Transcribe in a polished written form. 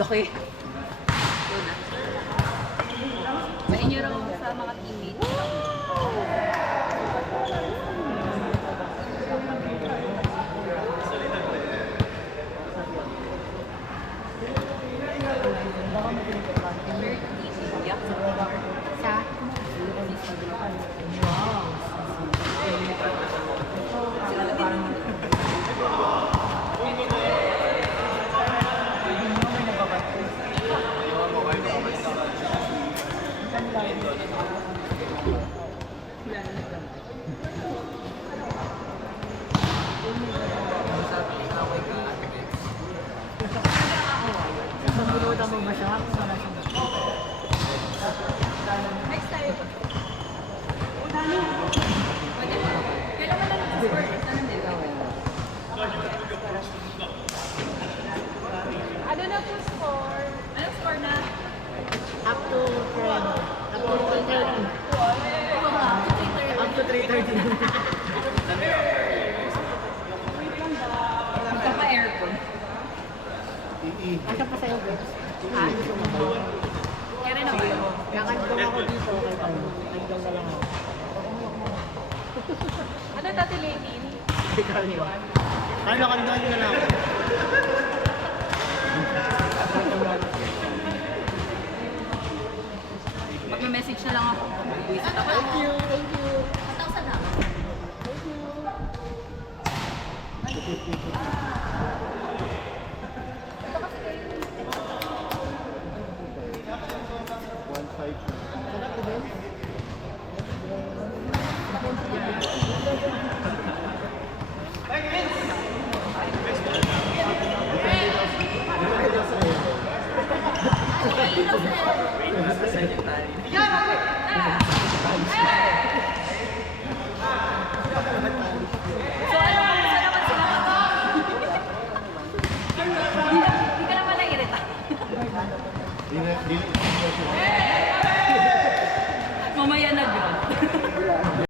Laki. Yun na. Bahin nyo raw sa mga teammates. Next tayo. Kailan mo lang score? Saan nila? Ano na po score? Anong score na? Up to 10. Up to 3:30. Up to 3:30. Magkapa-aircon. Asa pa sa'yo, Beth? Ha? Kaya rin ako. Nakandong ako dito. Nandong na lang ako. Ano dati Lenin? Ikaw niyo. Ay, nakandong na lang ako. Mag-message na lang ako. Visit ako. Thank you. Thank you. Matausan na. So ano, saan naman sila Hindi ka naman na-irita.